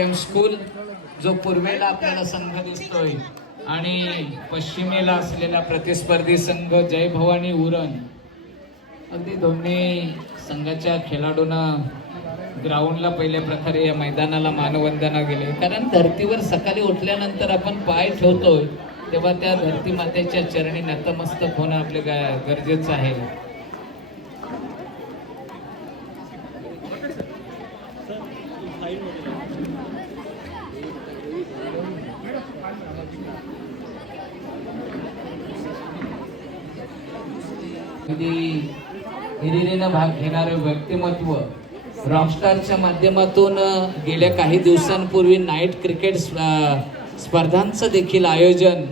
Medium school जो पूर्वेला आपल्याला संघ दिसतोय आणि पश्चिमेला असलेला प्रतिस्पर्धी संघ जय भवानी उरण. अगदी दोन्ही संघाच्या खेळाडूंना ग्राउंडला पहिल्या प्रकारे या मैदानाला मानवंदना गेले, कारण धर्तीवर सकाळी उठल्यानंतर आपण पाय ठेवतोय तेव्हा त्या धरती मातेच्या चरणी नतमस्तक होणं आपले गरजेचं आहे. हिरिरीनं भाग घेणारे व्यक्तिमत्व रॉकस्टारच्या माध्यमातून गेल्या काही दिवसांपूर्वी नाईट क्रिकेट स्पर्धांचं देखील आयोजन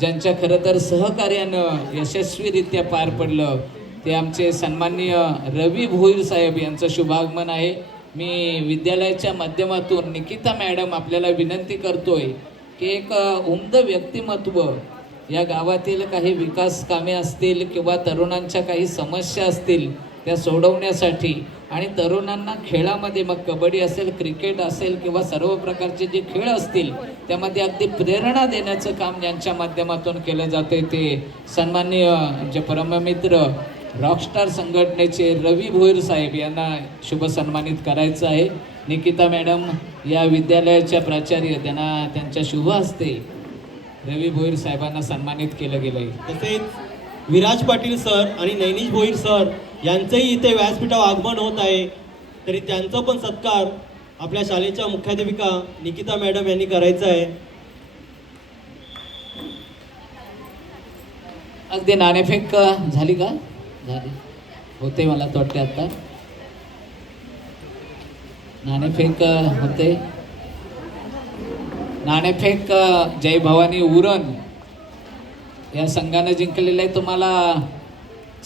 ज्यांच्या खरं तर सहकार्यानं यशस्वीरित्या पार पडलं ते आमचे सन्माननीय रवी भोईर साहेब यांचं शुभागमन आहे. मी विद्यालयाच्या माध्यमातून निकिता मॅडम आपल्याला विनंती करतोय की एक उमद व्यक्तिमत्व या गावातील काही विकास कामे असतील किंवा तरुणांच्या काही समस्या असतील त्या सोडवण्यासाठी आणि तरुणांना खेळामध्ये मग कबड्डी असेल, क्रिकेट असेल किंवा सर्व प्रकारचे जे खेळ असतील त्यामध्ये अगदी प्रेरणा देण्याचं काम ज्यांच्या माध्यमातून केलं जाते ते सन्माननीय आमचे परममित्र रॉकस्टार संघटनेचे रवी भोईर साहेब यांना शुभ सन्मानित करायचं आहे. निकिता मॅडम या विद्यालयाच्या प्राचार्य, त्यांना त्यांच्या शुभ हस्ते रवी भोईर साहेबांना सन्मानित केलं गेलंय. तसेच विराज पाटील सर आणि नैनिश भोईर सर यांचंही इथे व्यासपीठावर आगमन होत आहे, तरी त्यांचा पण सत्कार आपल्या शाळेच्या मुख्याध्यापिका निकिता मॅडम यांनी करायचा आहे. अगदी नाणेफेक झाली का? झाली होते, मला तो वाटते आता नाणेफेक होते. नाणेफेक जय भवानी उरण या संघानं जिंकलेलं आहे. तुम्हाला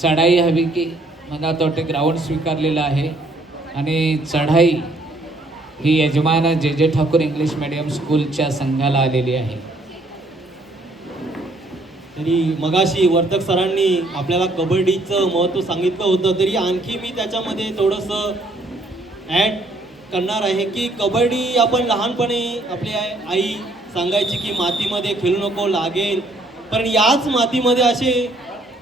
चढाई हवी की? मला तो वाटते ग्राउंड स्वीकारलेलं आहे आणि चढाई ही यजमान जे जे ठाकूर इंग्लिश मीडियम स्कूलच्या संघाला आलेली आहे. तरी मगाशी वर्तक सरांनी आपल्याला कबड्डीचं महत्त्व सांगितलं होतं, तरी आणखी मी त्याच्यामध्ये थोडंसं ॲड करणार आहे की कबड्डी आपण लहानपणी आपली आई सांगायची की मातीमध्ये खेळू नको, लागेल, पण याच मातीमध्ये असे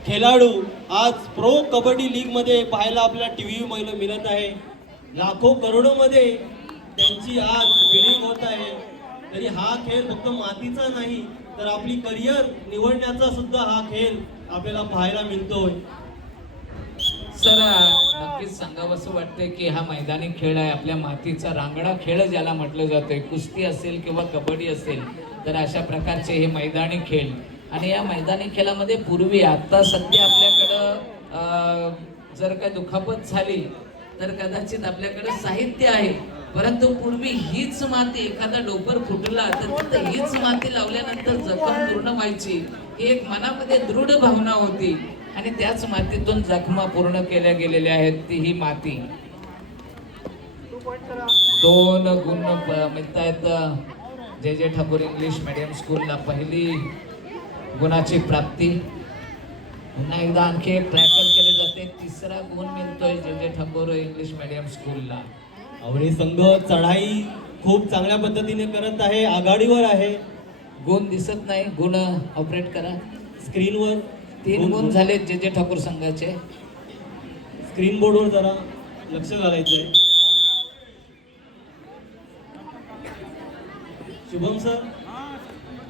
खेळाडू आज प्रो कबड्डी लीगमध्ये पाहायला आपल्याला TV मिळत आहे. लाखो करोडोमध्ये त्यांची आज बिलिंग होत आहे. तरी हा खेळ फक्त मातीचा नाही तर आपली करिअर निवडण्याचा सुद्धा हा खेळ आपल्याला पाहायला मिळतोय. सर नक्कीच सांगावंसं वाटतंय की हा मैदानी खेळ आहे, आपल्या मातीचा रांगडा खेळ ज्याला म्हटलं जातंय. कुस्ती असेल किंवा कबड्डी असेल तर अशा प्रकारचे हे मैदानी खेळ. आणि या मैदानी खेळामध्ये पूर्वी आता सध्या आपल्याकडं जर काय दुखापत झाली तर कदाचित आपल्याकडे साहित्य आहे, परंतु पूर्वी हीच माती, एखादा डोपर फुटला तर हीच माती लावल्यानंतर जखम पूर्ण व्हायची, ही एक मनामध्ये दृढ भावना होती आणि त्याच मातीतून जखमा पूर्ण केल्या गेलेल्या आहेत. ती ही माती. 2 गुण मिळत आहेत जे जे ठाकूर इंग्लिश मीडियम स्कूलला. पहिली गुणाची प्राप्ती. पुन्हा एकदा आणखी एक ट्रॅकल केले जाते, 3रा गुण मिळतोय जे जे ठाकूर इंग्लिश मीडियम स्कूलला. आवळे संघ चढाई खूप चांगल्या पद्धतीने करत आहे, आघाडीवर आहे. गुण दिसत नाही, गुण ऑपरेट करा स्क्रीनवर. 3 गुण झाले जे जे ठाकूर संघाचे. स्क्रीन बोर्डवर जरा लक्ष घालायचंय. शुभम सर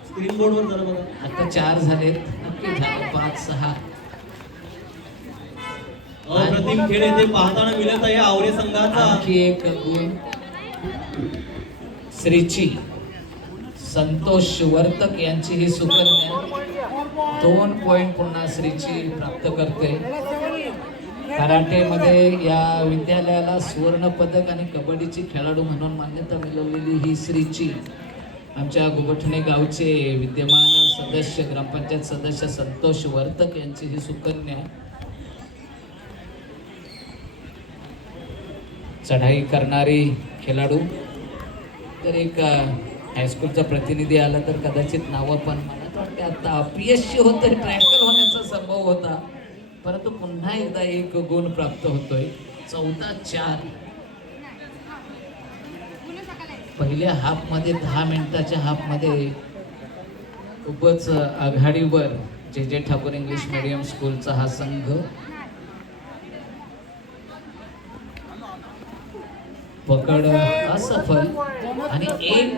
स्क्रीन बोर्डवर जरा बघा. आता 4 झालेत, नक्की झालं 5-6. अप्रतिम खेळ येथे पाहताना मिळत आहे आवरे संघाचा. आणखी एक गुण श्रीची संतोष वर्तक यांची ही सुकन्या 2 पॉइंट पुन्हा श्रीची प्राप्त करते. कराटेमध्ये या विद्यालयाला सुवर्ण पदक आणि कबड्डीची खेळाडू म्हणून मान्यता मिळवलेली ही श्रीची आमच्या गुबठणे गावचे विद्यमान सदस्य, ग्रामपंचायत सदस्य संतोष वर्तक यांची ही सुकन्या. चढाई करणारी खेळाडू. तर एक हायस्कूलचा प्रतिनिधी आला तर कदाचित नावं पण मला वाटते आता अपयशी होतं, ट्रॅकल होण्याचा संभव होता, परंतु पुन्हा एकदा 1 गुण प्राप्त होतोय. 14-4. पहिल्या हाफमध्ये 10 मिनिटाच्या हाफमध्ये खूपच आघाडीवर जे जे ठाकूर इंग्लिश मीडियम स्कूलचा हा संघ पकड असफल आणि एक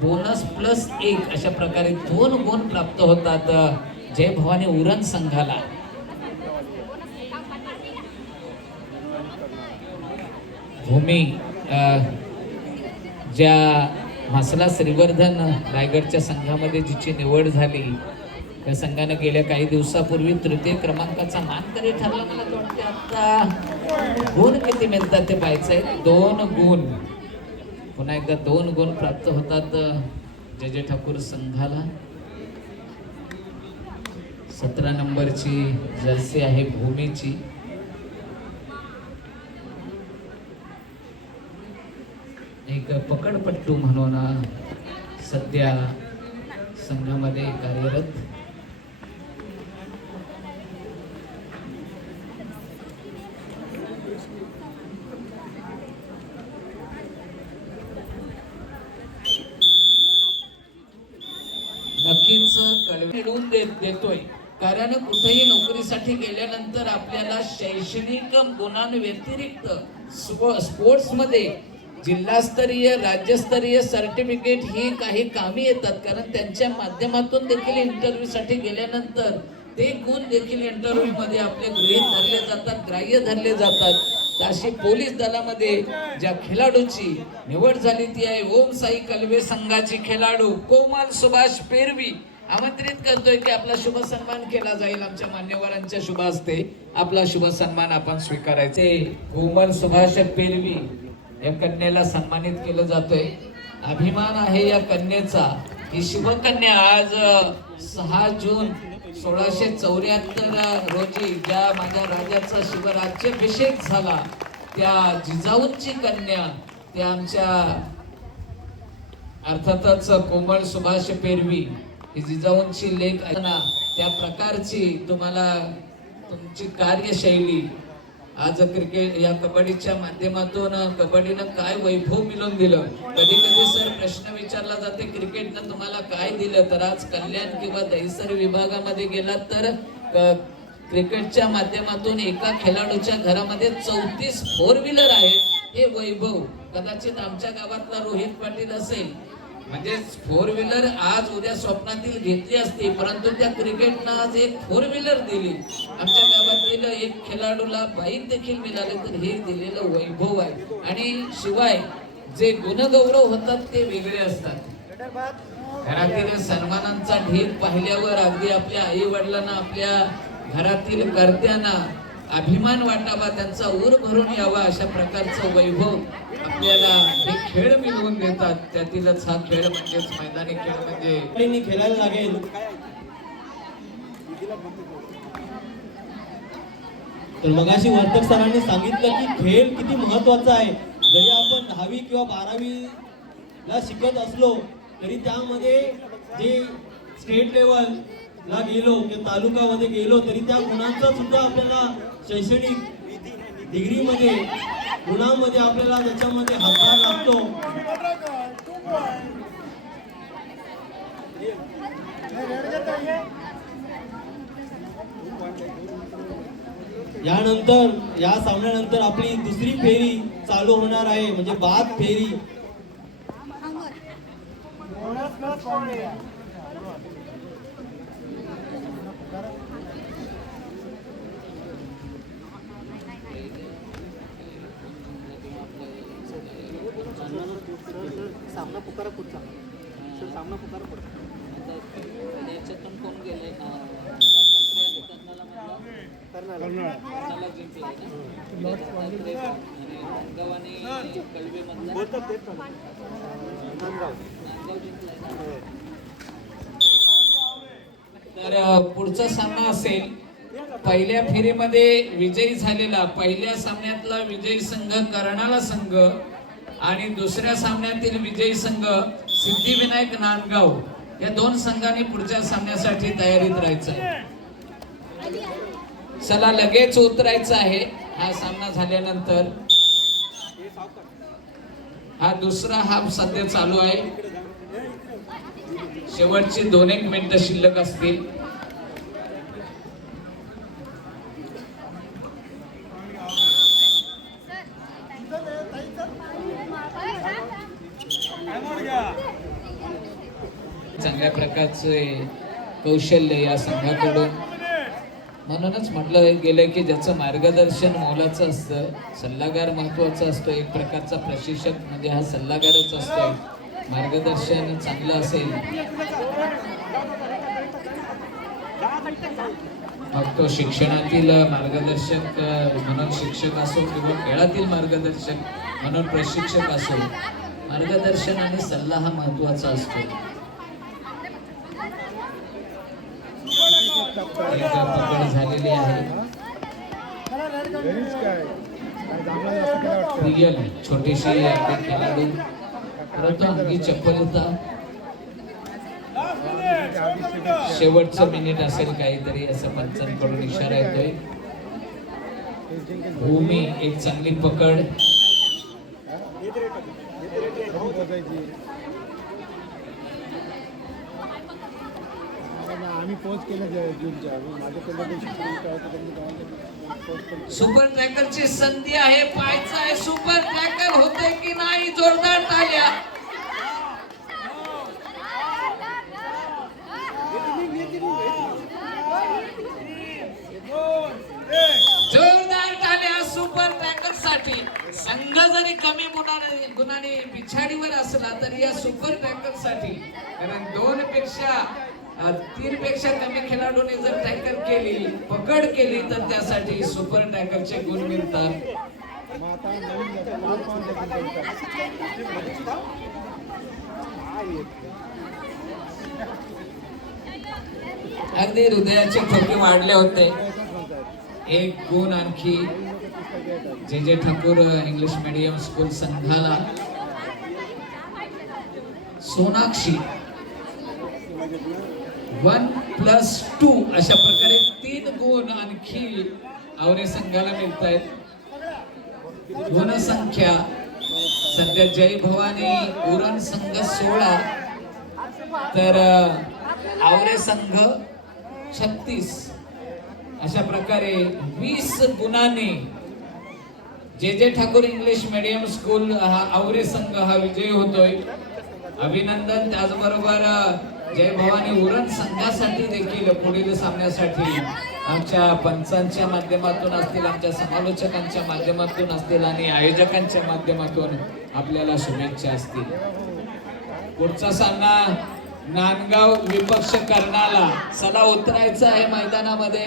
बोनस प्लस 1 अशा प्रकारे 2 गुण प्राप्त होतात जय भवानी उरण संघाला. भूमी ज्या म्हसला श्रीवर्धन रायगडच्या संघामध्ये जिची निवड झाली त्या संघाने गेल्या काही दिवसापूर्वी तृतीय क्रमांकाचा मानकरी ठरला. मला वाटते आता गुण किती मिळतात ते पाहायचंय. 2 गुण, पुन्हा एकदा 2 गुण प्राप्त होतात जय जय ठाकूर संघाला. 17 नंबरची जर्सी आहे भूमीची. एक पकडपट्टू म्हणून सध्या संघामध्ये कार्यरत. नक्कीच मिळवून देतोय, कारण कुठेही नोकरीसाठी गेल्यानंतर आपल्याला शैक्षणिक गुणांव्यतिरिक्त स्पोर्ट्स मध्ये जिल्हास्तरीय राज्यस्तरीय सर्टिफिकेट ही काही कामी येतात. कारण त्यांच्या माध्यमातून देखील इंटरव्ह्यू साठी गेल्यानंतर ते गुण देखील इंटरव्ह्यू मध्ये आपले गृहीत धरले जातात, ग्राह्य धरले जातात. अशी पोलीस दलामध्ये ज्या खेळाडूची निवड झाली ती आहे ओम साई कलवे संघाची खेळाडू कोमल सुभाष पेरवी. आमंत्रित करतोय की आपला शुभ सन्मान केला जाईल. आमच्या मान्यवरांच्या शुभ हस्ते आपला शुभ सन्मान आपण स्वीकारायचे. कोमल सुभाष पेरवी या कन्येला सन्मानित केलं जातोय. अभिमान आहे या कन्येचा. ही शिवकन्या आज 6 जून 1674 रोजी ज्या माझ्या राजाचा शिवराज्याभिषेक झाला त्या जिजाऊंची कन्या, त्या आमच्या अर्थातच कोमल सुभाष पेरवी ही जिजाऊंची लेख ना त्या प्रकारची तुम्हाला तुमची कार्यशैली आज क्रिकेट या कबड्डीच्या माध्यमातून कबड्डीनं काय वैभव मिळवून दिलं. कधी कधी सर प्रश्न विचारला जाते क्रिकेटनं तुम्हाला काय दिलं, तर आज कल्याण किंवा दहिसर विभागामध्ये गेलात तर क्रिकेटच्या माध्यमातून एका खेळाडूच्या घरामध्ये 34 4 व्हीलर आहेत. हे वैभव कदाचित आमच्या गावातला रोहित पाटील असेल म्हणजे 4 व्हीलर आज उद्या स्वप्नातील घेतली असती, परंतु त्या क्रिकेटनं आज एक 4 व्हीलर दिली. आमच्या गावातील एक खेळाडूला बाईक देखील मिळाले, तर हे दिलेलं वैभव आहे. आणि शिवाय जे गुणगौरव होतात ते वेगळे असतात. घरातील सन्मानांचा ढीग पाहिल्यावर अगदी आपल्या आई वडिलांना, आपल्या घरातील कर्त्यांना अभिमान वाटावा, त्यांचा ऊर भरून यावा, अशा प्रकारचं वैभव आपल्याला हे खेळ मिळवून देतात. त्यातीलच हा खेळ म्हणजेच मैदानी खेळ म्हणजे खेळायला लागेल. तर मगाशी वर्तक सरांनी सांगितलं की खेळ किती महत्वाचा आहे. जरी आपण 10वी किंवा 12वी ला शिकत असलो तरी त्यामध्ये जे स्टेट लेवल ला गेलो किंवा तालुकामध्ये गेलो तरी त्या गुणांचा सुद्धा आपल्याला शैक्षणिक डिग्री मध्ये गुणांमध्ये आपल्याला त्याच्यामध्ये हातभार लागतो. यानंतर या सामन्यानंतर आपली दुसरी फेरी चालू होणार आहे, म्हणजे बाद फेरी. सामना पुकारा पुढचा सर, सामना पुकारा पुढचा. याच्यातून कोण गेले ना तर पुढचा सामना असेल पहिल्या फेरीमध्ये विजयी झालेला पहिल्या सामन्यातला विजयी संघ कर्णाला संघ आणि दुसऱ्या सामन्यातील विजयी संघ सिद्धिविनायक नांदगाव. या 2 संघांनी पुढच्या सामन्यासाठी तयारीत राहायचं आहे. चला लगेच उतरायचं आहे हा सामना झाल्यानंतर. हा दुसरा हाफ सध्या चालू आहे. शेवटची 2-1 मिनिटं शिल्लक असतील. चांगल्या प्रकारचे कौशल्य या संघाकडून, म्हणूनच म्हटलं गेलं की ज्याचं मार्गदर्शन मोलाचं असतं, सल्लागार महत्वाचा असतो. एक प्रकारचा प्रशिक्षक म्हणजे हा सल्लागारच असतो. मार्गदर्शन चांगलं असेल मग तो शिक्षणातील मार्गदर्शक म्हणून शिक्षक असो किंवा खेळातील मार्गदर्शक म्हणून प्रशिक्षक असो, मार्गदर्शन आणि सल्ला हा महत्वाचा असतो. एक पकड झालेली आहे. रियल छोटीशी खेळाडू, परंतु अंगी चप्पल होता. शेवटचं मिनिट असेल काहीतरी असं पंचांकडून इशारा येतोय. भूमी एक चांगली पकड. आम्ही पोच केलं जूनच्या सुपर ट्रॅकरची संधी आहे, पाहायचं आहे सुपर ट्रॅकर होते की नाही. जोरदार टाळ्या. जोरदार टाळ्या सुपर ट्रॅकर साठी. संघ जरी कमी गुणाने पिछाडीवर असला तरी या सुपर ट्रॅकर साठी, कारण 3 पेक्षा कमी खेळाडूंनी जर टॅकल केली, पकड केली तर त्यासाठी सुपर टॅकलचे गुण मिळतात. अगदी हृदयाचे ठोके वाढले होते. 1 गुण आणखी जे ठाकूर इंग्लिश मीडियम स्कूल संघाला. सोनाक्षी 1+2 अशा प्रकारे 3 गुण आणखी आवरे संघाला मिळत आहेत. गुणसंख्या सध्या जय भवानी उरण संघ 16 तर आवरे संघ 36. अशा प्रकारे 20 गुणांनी जे ठाकूर इंग्लिश मीडियम स्कूल हा आवरे संघ हा विजयी होतोय. अभिनंदन. त्याचबरोबर जय भवानी उरण संघासाठी देखील पुढील सामन्यासाठी आमच्या पंचांच्या माध्यमातून असतील, आमच्या समालोचकांच्या माध्यमातून असतील आणि आयोजकांच्या माध्यमातून आपल्याला शुभेच्छा असतील. पुढचा सामना नांदगाव विपक्ष कर्णाला. चला उतरायचं आहे मैदानामध्ये.